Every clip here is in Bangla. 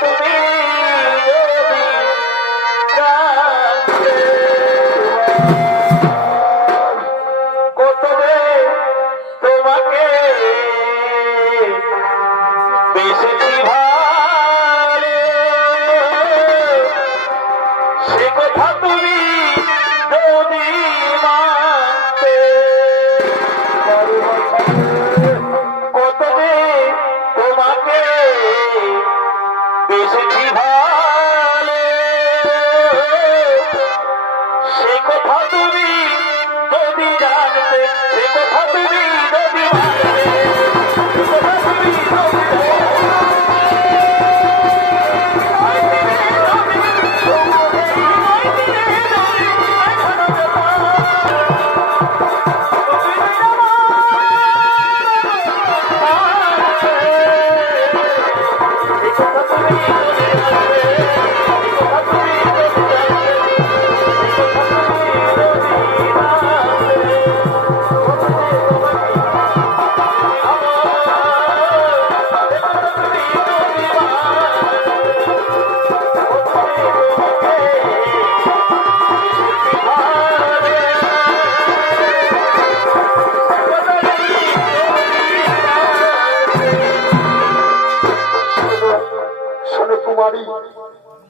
তুমি যদি জানতে, কত রে তোমাকে বেসেছি ভালো, সে কথা তুমি যদি মানতে, কত রে তোমাকে বেসেছি ভালো, সে কথা তুমি যদি জানতে, সে কথা তুমি যদি মানতে, সে কথা তুমি যদি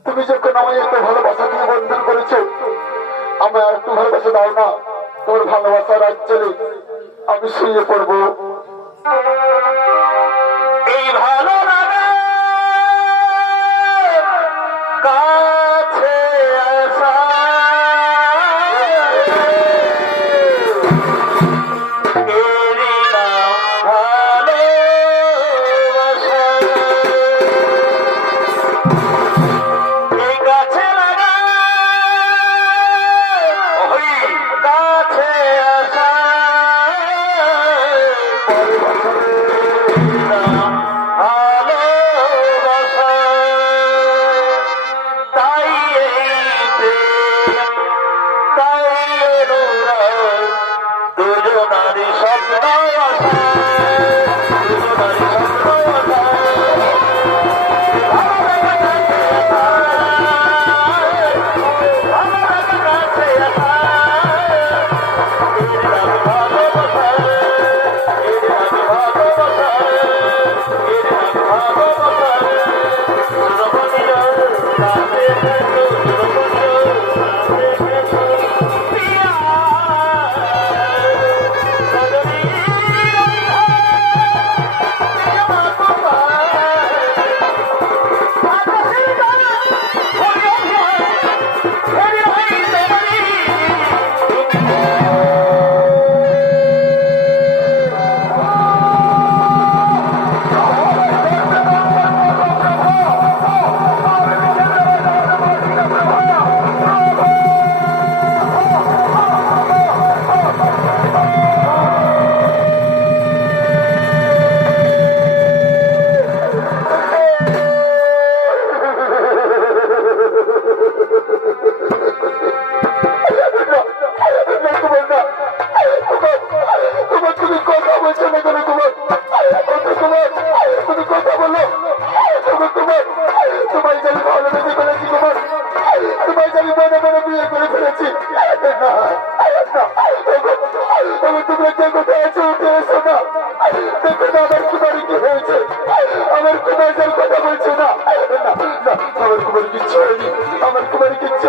তুমি যখন আমায় একটু ভালোবাসা দিয়ে বন্ধন করেছো, আমায় আর একটু ভালোবাসা দাও না। তোমার ভালোবাসার আঞ্চলে আমি শুয়ে পড়বো। এই ভালো লাগে কাছে আসা, এরই নাম ভালোবাসা। এই কাছে লাগা ওই কাছে আসা, ভালোবাসা। তাই এই প্রেম, তাই অনুরাগ, দুজনারই স্বপ্ন আশা, দুজনারই স্বপ্ন আশা। আমার কুমারী কিচ্ছু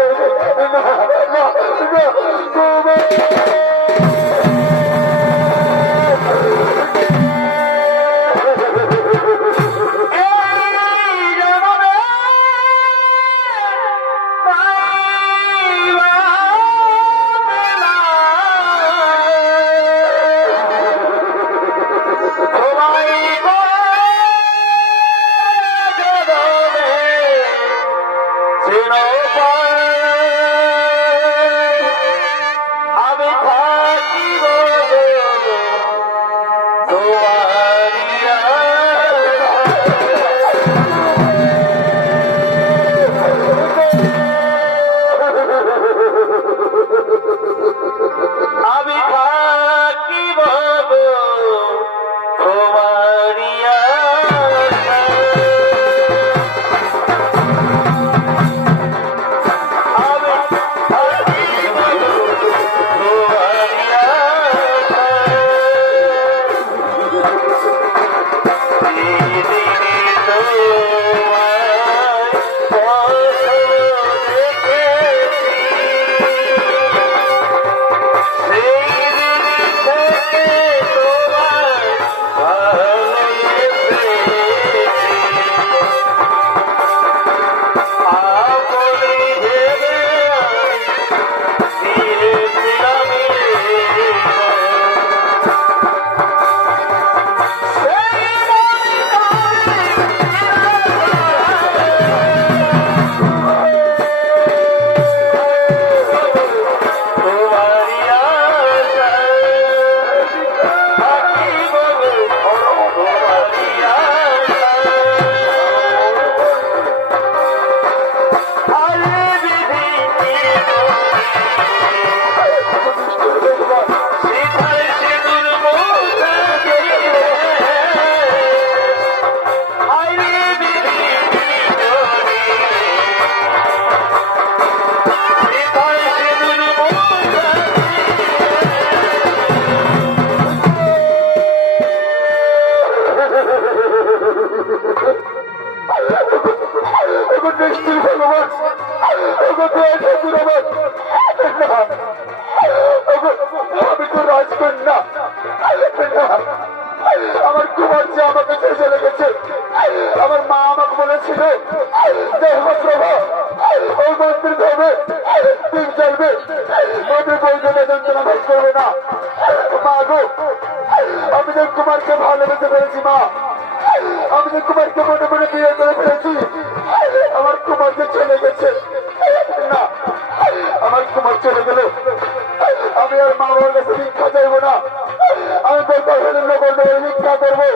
আমি তো রাজকন্যা, আমার কুমার যে আমাকে ছেড়ে চলে গেছে। আমার মা আমাকে বলেছিল ওই মন্দির ধরবে, দিন চলবে, মন্দির বৈধতা যন্ত্রণা ভোগ করবে না। মা গো, আমি যে কুমারকে ভালোবেসে ফেলেছি মা, আমি যে কুমারকে মনে মনে বিয়ে করে ফেলেছি। আমার কুমার যে চলে গেছে না, আমার কুমার চলে গেল, আমি আর মা বাবার কাছে ভিক্ষা চাইবো না। আমি দরকার হলে নগর ভিক্ষা করবো।